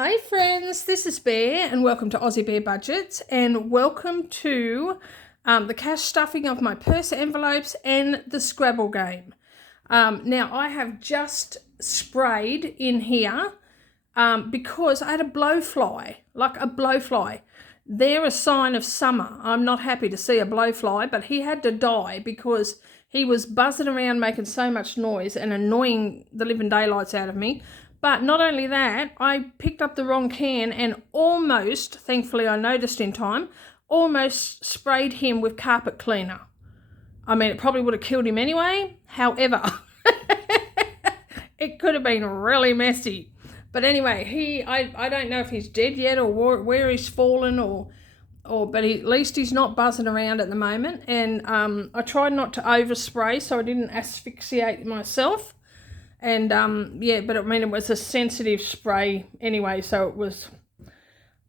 Hi friends, this is Bear and welcome to Aussie Bear Budgets and welcome to the cash stuffing of my purse envelopes and the Scrabble game. Now I have just sprayed in here because I had a blowfly, like a blowfly. They're a sign of summer. I'm not happy to see a blowfly, but he had to die because he was buzzing around making so much noise and annoying the living daylights out of me. But not only that, I picked up the wrong can and almost, thankfully I noticed in time, almost sprayed him with carpet cleaner. I mean, it probably would have killed him anyway. However, it could have been really messy. But anyway, I don't know if he's dead yet or where he's fallen but at least he's not buzzing around at the moment. And I tried not to overspray so I didn't asphyxiate myself. And but I mean, it was a sensitive spray anyway, so it was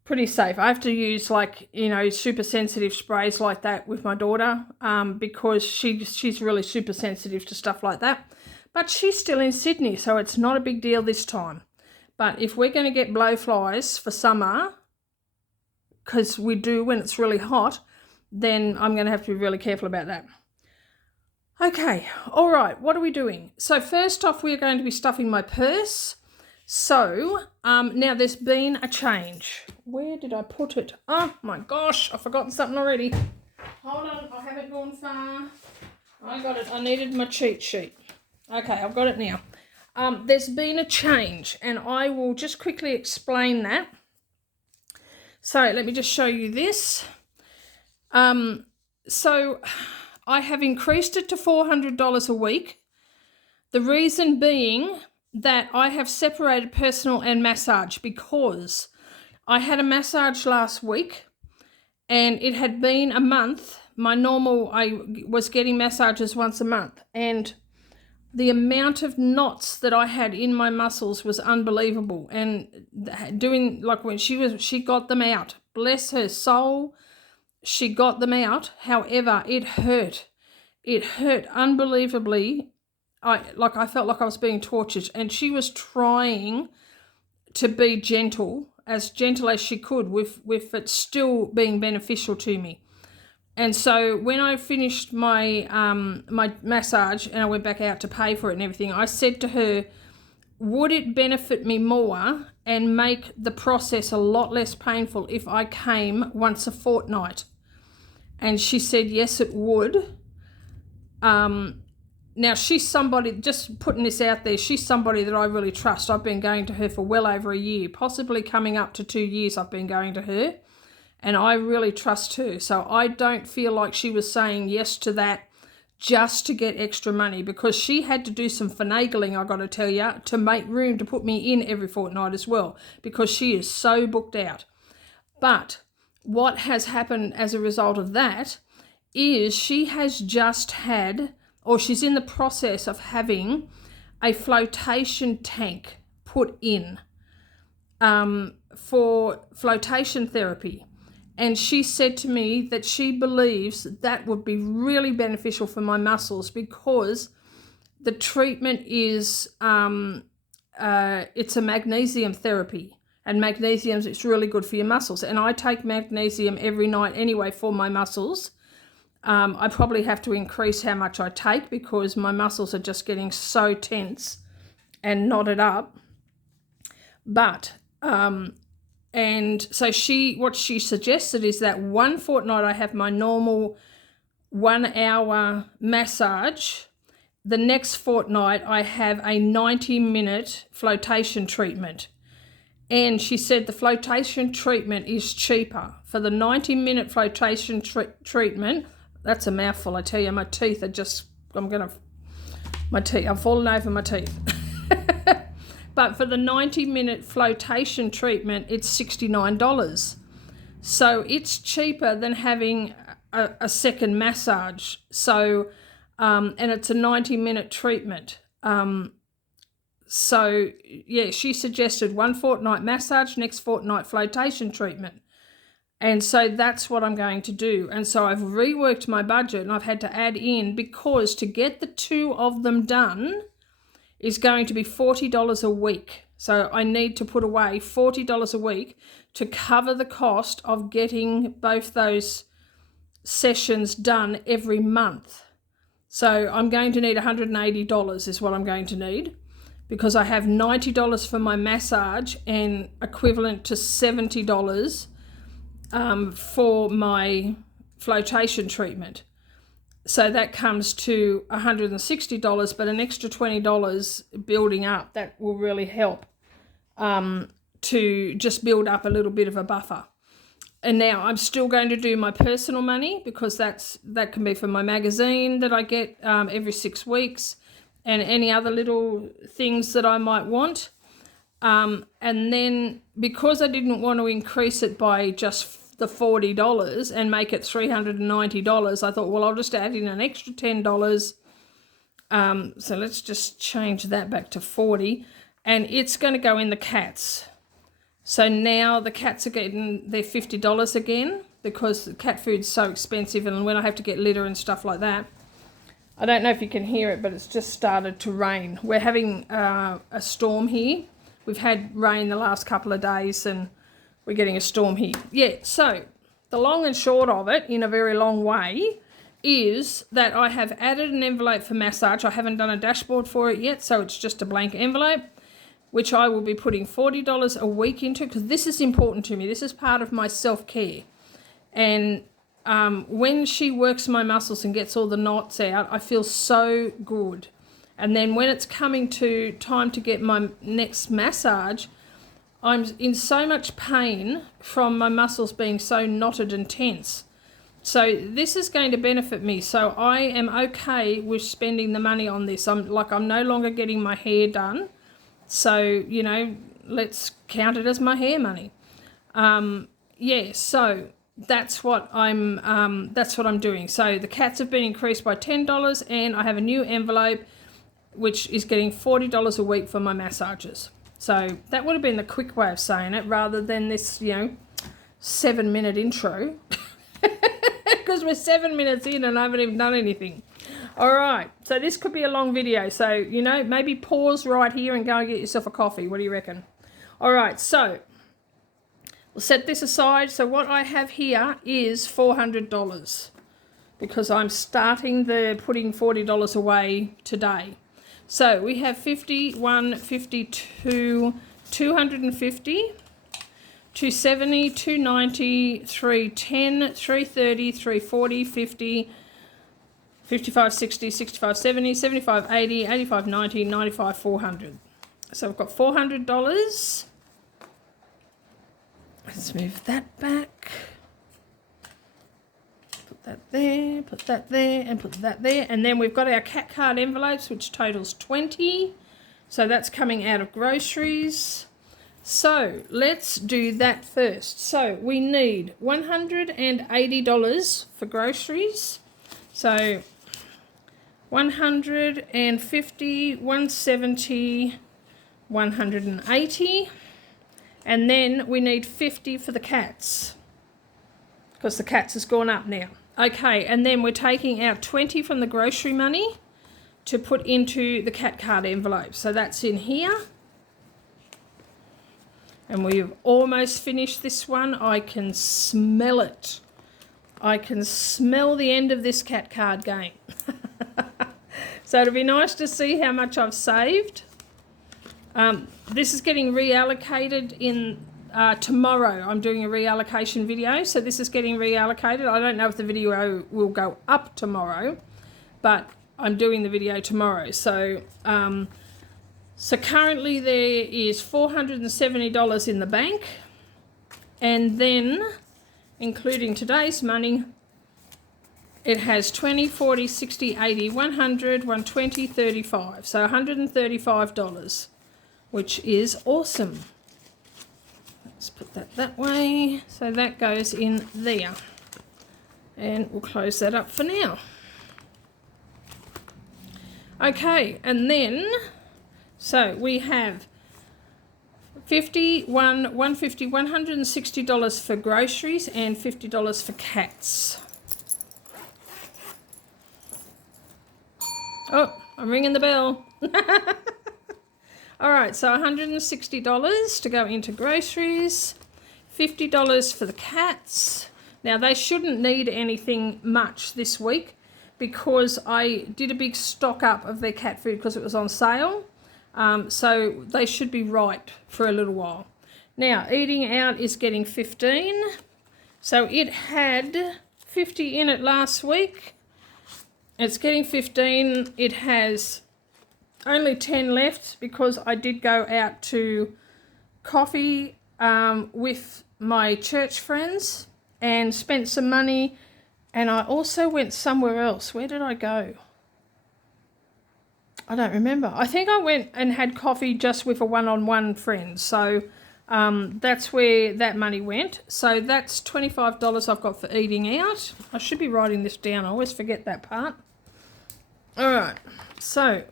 pretty safe. I have to use super sensitive sprays like that with my daughter because she's really super sensitive to stuff like that. But she's still in Sydney, so it's not a big deal this time. But if we're going to get blowflies for summer, because we do when it's really hot, then I'm going to have to be really careful about that. Okay, all right, what are we doing? So first off, we're going to be stuffing my purse. So now there's been a change. Where did I put it? Oh my gosh, I've forgotten something already. Hold on, I haven't gone far. I got it, I needed my cheat sheet. Okay, I've got it now. There's been a change and I will just quickly explain that. So let me just show you this. So I have increased it to $400 a week. The reason being that I have separated personal and massage because I had a massage last week and it had been a month. I was getting massages once a month and the amount of knots that I had in my muscles was unbelievable. And doing when she got them out, bless her soul, she got them out. However, it hurt. It hurt unbelievably. I felt like I was being tortured, and she was trying to be gentle as she could with it still being beneficial to me. And so when I finished my my massage and I went back out to pay for it and everything, I said to her, would it benefit me more and make the process a lot less painful if I came once a fortnight? And she said, yes, it would. Now she's somebody, just putting this out there, she's somebody that I really trust. I've been going to her for well over a year, possibly coming up to 2 years I've been going to her, and I really trust her. So I don't feel like she was saying yes to that just to get extra money, because she had to do some finagling, I got to tell you, to make room to put me in every fortnight as well, because she is so booked out. But what has happened as a result of that is she has just had, or she's in the process of having, a flotation tank put in for flotation therapy. And she said to me that she believes that would be really beneficial for my muscles because the treatment is, it's a magnesium therapy. And magnesium is really good for your muscles. And I take magnesium every night anyway for my muscles. I probably have to increase how much I take because my muscles are just getting so tense and knotted up. But, and so what she suggested is that one fortnight I have my normal 1 hour massage. The next fortnight I have a 90-minute flotation treatment. And she said the flotation treatment is cheaper. For the 90-minute flotation treatment, that's a mouthful, I tell you. My teeth are just, I'm falling over my teeth. But for the 90-minute flotation treatment, it's $69. So it's cheaper than having a second massage. So, and it's a 90-minute treatment. So, yeah, she suggested one fortnight massage, next fortnight flotation treatment. And so that's what I'm going to do. And so I've reworked my budget and I've had to add in, because to get the two of them done is going to be $40 a week. So I need to put away $40 a week to cover the cost of getting both those sessions done every month. So I'm going to need $180 is what I'm going to need, because I have $90 for my massage and equivalent to $70 for my flotation treatment. So that comes to $160, but an extra $20 building up, that will really help to just build up a little bit of a buffer. And now I'm still going to do my personal money, because that can be for my magazine that I get every 6 weeks, and any other little things that I might want. And then because I didn't want to increase it by just the $40 and make it $390, I thought, well, I'll just add in an extra $10. So let's just change that back to 40, and it's going to go in the cats. So now the cats are getting their $50 again, because the cat food's so expensive, and when I have to get litter and stuff like that. I don't know if you can hear it, but it's just started to rain. We're having a storm here. We've had rain the last couple of days, and we're getting a storm here. Yeah, so the long and short of it, in a very long way, is that I have added an envelope for massage. I haven't done a dashboard for it yet, so it's just a blank envelope, which I will be putting $40 a week into, because this is important to me. This is part of my self-care. And when she works my muscles and gets all the knots out, I feel so good. And then when it's coming to time to get my next massage, I'm in so much pain from my muscles being so knotted and tense. So this is going to benefit me. So I am okay with spending the money on this. I'm no longer getting my hair done. So, you know, let's count it as my hair money. Yeah, so that's what I'm doing. So the cats have been increased by $10, and I have a new envelope which is getting $40 a week for my massages. So that would have been the quick way of saying it, rather than this, 7-minute intro. Because we're 7 minutes in and I haven't even done anything. All right, so this could be a long video. So, maybe pause right here and go and get yourself a coffee. What do you reckon? All right, so we'll set this aside. So what I have here is $400, because I'm starting putting $40 away today. So we have 50, 152, 250, 270, 290, 310, 330, 340, 50, 55, 60, 65, 70, 75, 80, 85, 90, 95, 400. So I've got $400. Let's move that back. Put that there, put that there, and put that there. And then we've got our cat card envelopes, which totals 20. So that's coming out of groceries. So let's do that first. So we need $180 for groceries. So 150, 170, 180. And then we need 50 for the cats, because the cats has gone up now. Okay, and then we're taking out 20 from the grocery money to put into the cat card envelope. So that's in here. And we've almost finished this one. I can smell it. I can smell the end of this cat card game. So it'll be nice to see how much I've saved. This is getting reallocated in tomorrow. I'm doing a reallocation video, so this is getting reallocated. I don't know if the video will go up tomorrow, but I'm doing the video tomorrow. So so currently there is $470 in the bank, and then including today's money, it has 20, 40, 60, 80, 100, 120, 35. So $135, which is awesome. Let's put that way. So that goes in there. And we'll close that up for now. Okay, and then, so we have 150, $160 for groceries and $50 for cats. Oh, I'm ringing the bell. All right, so $160 to go into groceries, $50 for the cats. Now, they shouldn't need anything much this week because I did a big stock up of their cat food because it was on sale. So they should be right for a little while. Now, eating out is getting 15. So it had 50 in it last week. It's getting 15. It has only 10 left because I did go out to coffee with my church friends and spent some money, and I also went somewhere else. Where did I go? I don't remember. I think I went and had coffee just with a one-on-one friend, so that's where that money went. So that's $25 I've got for eating out. I should be writing this down. I always forget that part. All right, so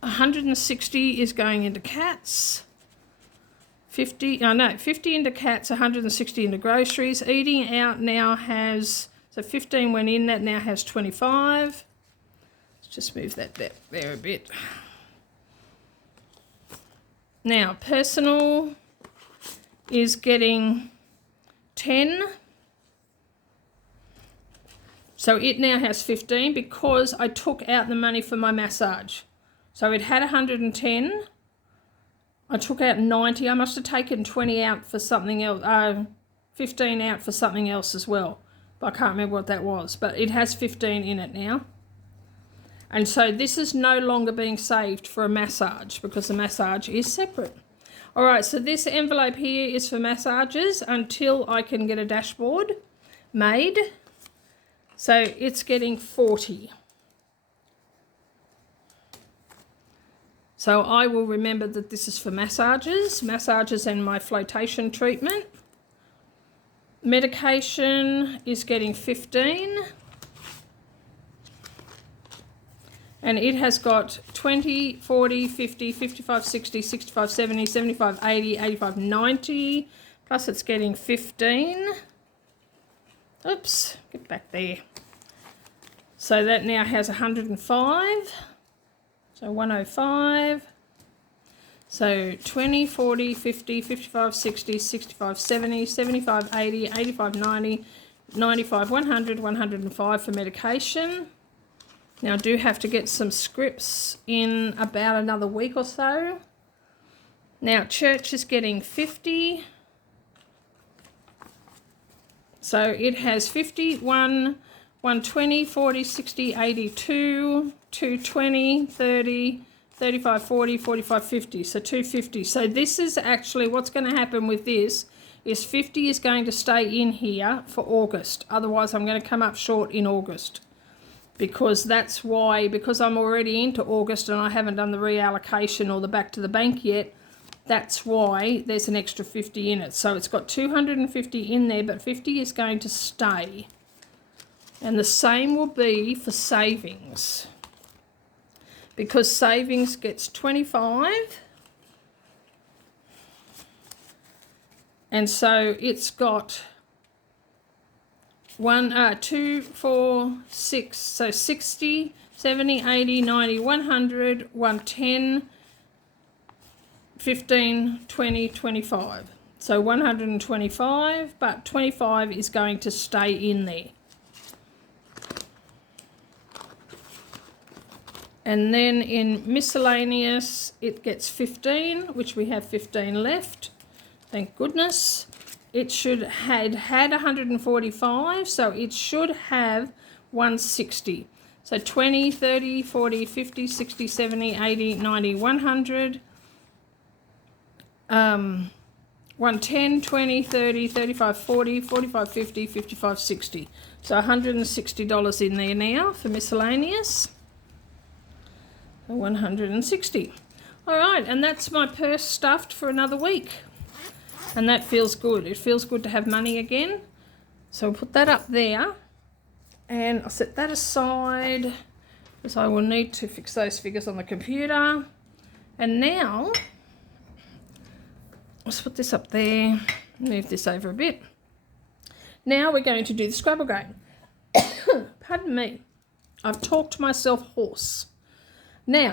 160 is going into cats. 50 into cats, 160 into groceries. Eating out now has, so 15 went in, that now has 25. Let's just move that there a bit. Now, personal is getting 10. So it now has 15 because I took out the money for my massage. So it had 110. I took out 90. I must have taken 20 out for something else, 15 out for something else as well. But I can't remember what that was. But it has 15 in it now. And so this is no longer being saved for a massage because the massage is separate. All right, so this envelope here is for massages until I can get a dashboard made. So it's getting 40. So I will remember that this is for massages and my flotation treatment. Medication is getting 15. And it has got 20, 40, 50, 55, 60, 65, 70, 75, 80, 85, 90. Plus it's getting 15. Oops, get back there. So that now has 105. So 105. So 20, 40, 50, 55, 60, 65, 70, 75, 80, 85, 90, 95, 100, 105 for medication. Now I do have to get some scripts in about another week or so. Now church is getting 50. So it has 51, 120, 40, 60, 82, 220, 30, 35, 40, 45, 50. So 250. So this is actually what's going to happen with this is 50 is going to stay in here for August. Otherwise I'm going to come up short in August. Because that's why, because I'm already into August and I haven't done the reallocation or the back to the bank yet, that's why there's an extra 50 in it. So it's got 250 in there, but 50 is going to stay. And the same will be for savings. Because savings gets 25. And so it's got 2, 4, 6, so 60, 70, 80, 90, 100, 110, 15, 20, 25. So 125, but 25 is going to stay in there. And then in miscellaneous, it gets 15, which we have 15 left. Thank goodness. It should had 145, so it should have 160. So 20, 30, 40, 50, 60, 70, 80, 90, 100, 110, 20, 30, 35, 40, 45, 50, 55, 60. So $160 in there now for miscellaneous. 160. All right, and that's my purse stuffed for another week. And that feels good. It feels good to have money again. So I'll put that up there. And I'll set that aside because I will need to fix those figures on the computer. And now, let's put this up there. Move this over a bit. Now we're going to do the Scrabble game. Pardon me. I've talked myself hoarse. Now,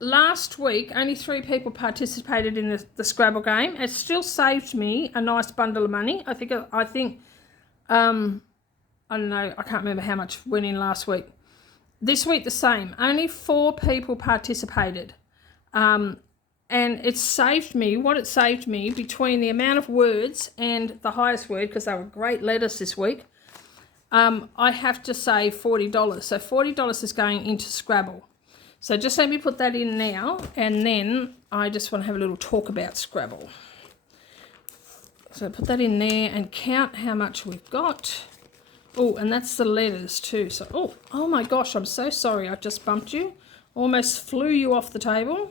Last week, only 3 people participated in the Scrabble game. It still saved me a nice bundle of money. I think, I don't know, I can't remember how much went in last week. This week, the same. Only 4 people participated. And it saved me, between the amount of words and the highest word, because they were great letters this week, I have to save $40. So $40 is going into Scrabble. So just let me put that in now, and then I just want to have a little talk about Scrabble. So put that in there and count how much we've got. Oh, and that's the letters too. So, oh my gosh, I'm so sorry. I just bumped you. Almost flew you off the table.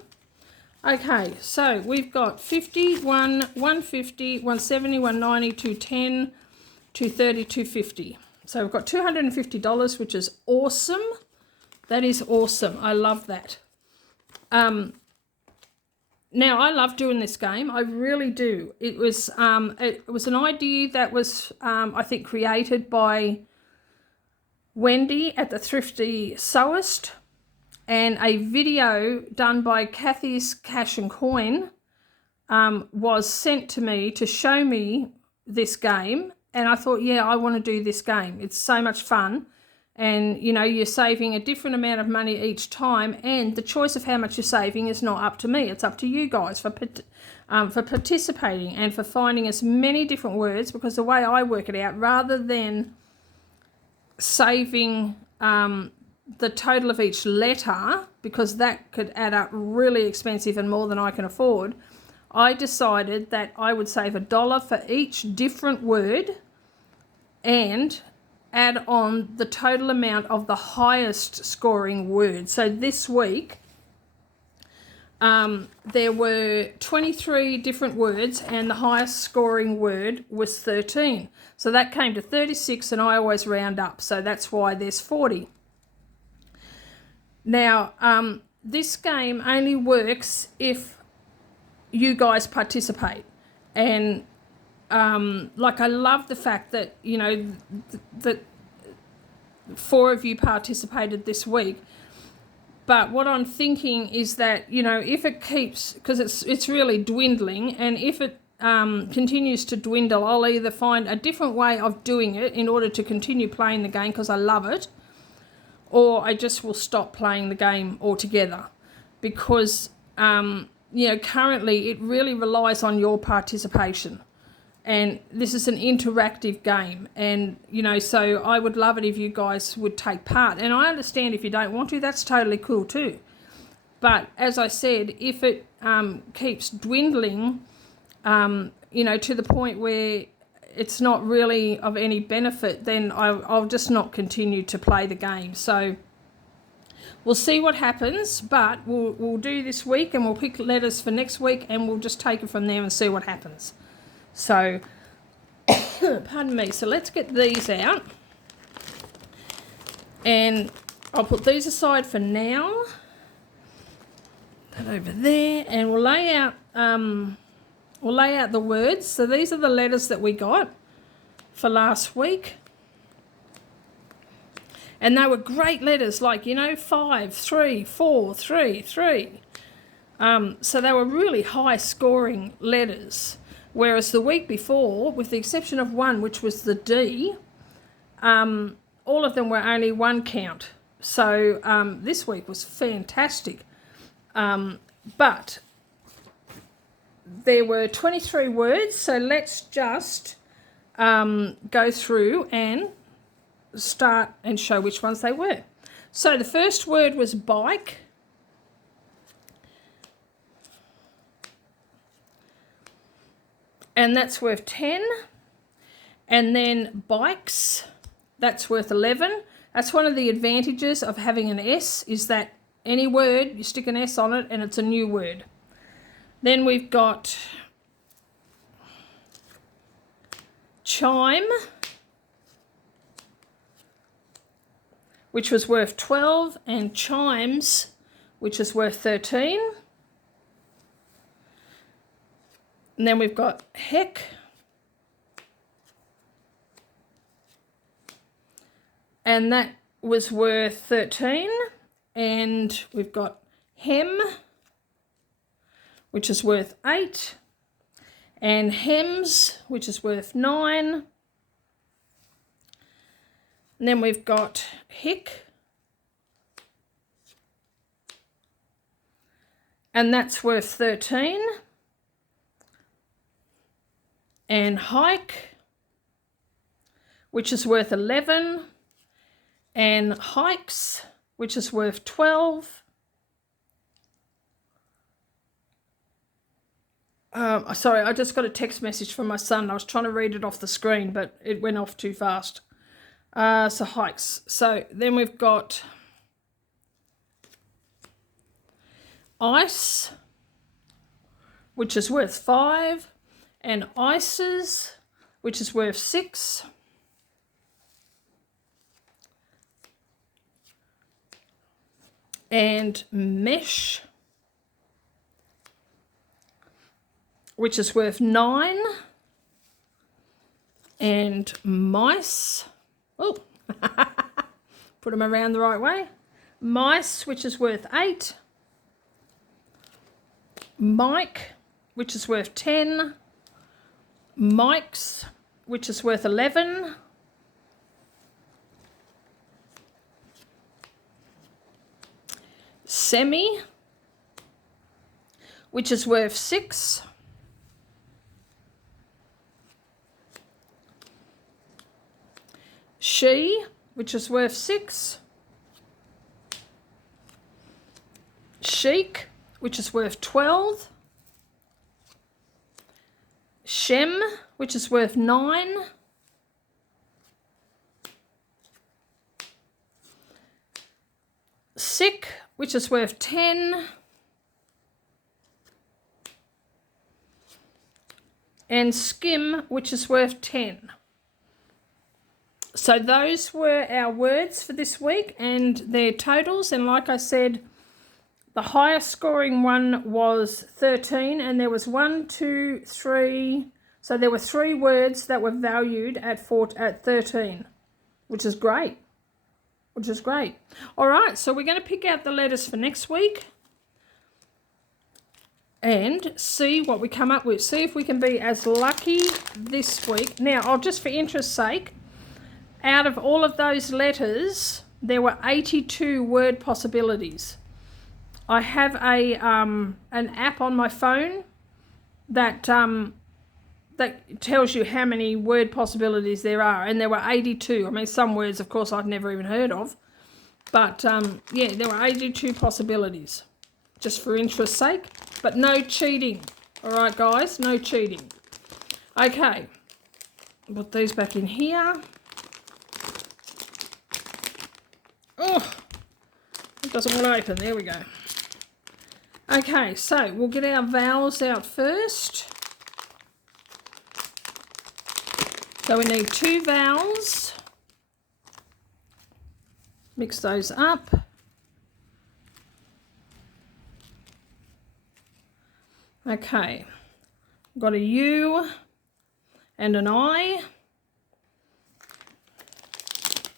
Okay, so we've got 50, 150, 170, 190, 210, 230, 250. So we've got $250, which is awesome. That is awesome. I love that. Now, I love doing this game. I really do. It was an idea that was, I think, created by Wendy at the Thrifty Sewist, and a video done by Kathy's Cash and Coin was sent to me to show me this game, and I thought, yeah, I want to do this game. It's so much fun. And, you know, you're saving a different amount of money each time, and the choice of how much you're saving is not up to me. It's up to you guys for participating and for finding as many different words, because the way I work it out, rather than saving the total of each letter, because that could add up really expensive and more than I can afford, I decided that I would save $1 for each different word and add on the total amount of the highest scoring word. So this week there were 23 different words, and the highest scoring word was 13. So that came to 36, and I always round up, so that's why there's 40. Now, this game only works if you guys participate, and like, I love the fact that, you know, that 4 of you participated this week. But what I'm thinking is that, you know, if it keeps, because it's really dwindling, and if it continues to dwindle, I'll either find a different way of doing it in order to continue playing the game because I love it, or I just will stop playing the game altogether, because, you know, currently it really relies on your participation. And this is an interactive game, and, you know, so I would love it if you guys would take part. And I understand if you don't want to, that's totally cool too. But as I said, if it keeps dwindling, you know, to the point where it's not really of any benefit, then I'll just not continue to play the game. So we'll see what happens, but we'll do this week, and we'll pick letters for next week, and we'll just take it from there and see what happens. So, pardon me, so let's get these out, and I'll put these aside for now, that over there, and we'll lay out the words. So these are the letters that we got for last week, and they were great letters, like, you know, 5, 3, 4, 3, 3. So they were really high scoring letters. Whereas the week before, with the exception of one, which was the D, all of them were only 1 count. So this week was fantastic. But there were 23 words, so let's just go through and start and show which ones they were. So the first word was bike. And that's worth 10. And then bikes, that's worth 11. That's one of the advantages of having an S, is that any word, you stick an S on it and it's a new word. Then we've got chime, which was worth 12, and chimes, which is worth 13. And then we've got heck, and that was worth 13. and we've got hem, which is worth 8, and hems, which is worth 9. And then we've got hick, and that's worth 13. And hike, which is worth 11. And hikes, which is worth 12. Sorry, I just got a text message from my son. I was trying to read it off the screen, but it went off too fast. So hikes. So then we've got ice, which is worth 5, and ices, which is worth 6. And mesh, which is worth 9. And mice, oh, put them around the right way. Mice, which is worth 8. Mike, which is worth 10. Mikes, which is worth 11. Semi, which is worth 6. She, which is worth 6. Chic, which is worth 12. Shem, which is worth 9. Sick, which is worth 10. And skim, which is worth 10. So those were our words for this week and their totals. And like I said, the highest scoring one was 13, and there was 1, 2, 3. So there were 3 words that were valued at 13, which is great. All right, so we're going to pick out the letters for next week and see what we come up with. See if we can be as lucky this week. Now, I'll just for interest's sake, out of all of those letters, there were 82 word possibilities. I have an app on my phone that that tells you how many word possibilities there are, and there were 82. I mean, some words, of course, I've never even heard of, but yeah, there were 82 possibilities, just for interest's sake, but no cheating. All right, guys, no cheating. Okay, put these back in here. Oh, it doesn't want to open. There we go. Okay, so we'll get our vowels out first. So we need 2 vowels. Mix those up. Okay, I've got a U and an I.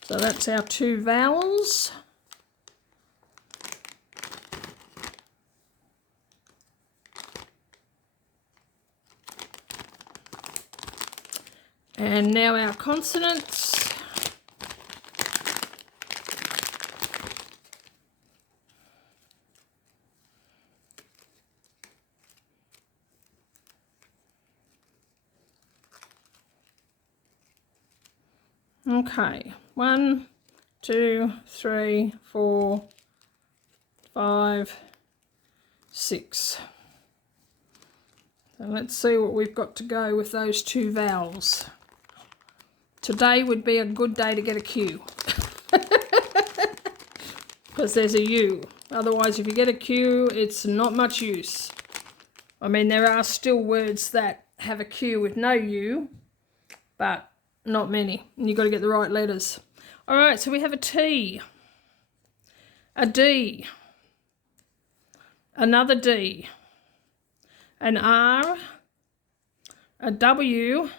So that's our 2 vowels. And now our consonants. Okay, 1, 2, 3, 4, 5, 6. So let's see what we've got to go with those 2 vowels. Today would be a good day to get a Q. Because there's a U. Otherwise, if you get a Q, it's not much use. I mean, there are still words that have a Q with no U, but not many. And you've got to get the right letters. All right, so we have a T, a D, another D, an R, a W,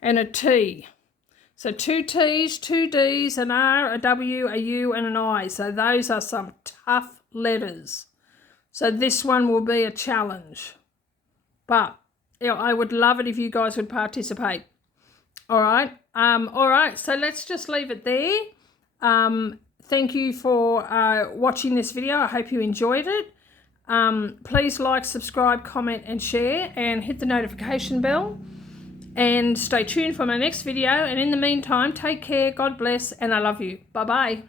and a T. So 2 T's, 2 D's, an R, a W, a U, and an I. So those are some tough letters. So this one will be a challenge. But I would love it if you guys would participate. All right. So let's just leave it there. Thank you for watching this video. I hope you enjoyed it. Please like, subscribe, comment, and share, and hit the notification bell. And stay tuned for my next video. And in the meantime, take care, God bless, and I love you. Bye-bye.